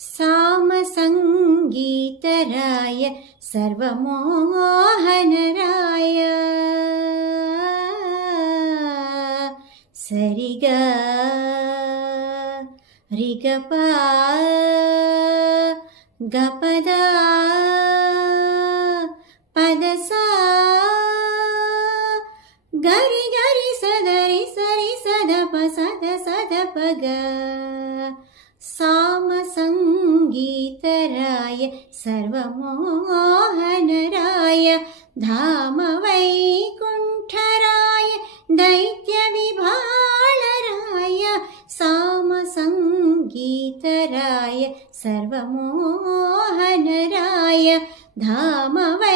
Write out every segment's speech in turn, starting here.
सामसङ्गीतराय सर्वमोहनराय सरिगा रिगपा गपदा पदसा गरि गरि सदरि सरि सदप सद सदपग सामसङ्गीतराय सर्वमोहनराय धामवैकुण्ठराय दैत्यविभाळराय सामसङ्गीतराय सर्वमोहनराय धामवैकुण्ठराय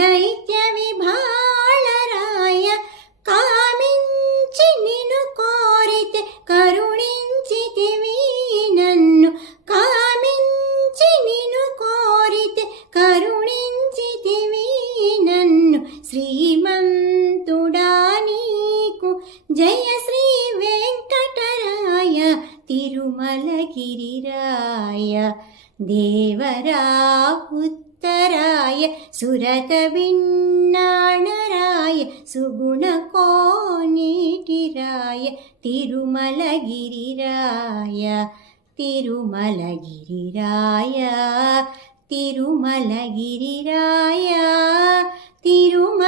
दैत्यविभाळराय कामिंచి నిన్ను కోరితే కరుణించితివి నన్ను కామించి నిన్ను కోరితే కరుణించితివి నన్ను శ్రీమంతుడా నీకు జయ శ్రీ వెంకటరాయ తిరుమలగిరిరాయ దేవరా उत्तराय सुरतबिन्नाणराय सुगुणकोनीटिराय तिरुमलगिरिराय तिरुमलगिरिराय तिरुमलगिरिराय तिरुमलगिरिराय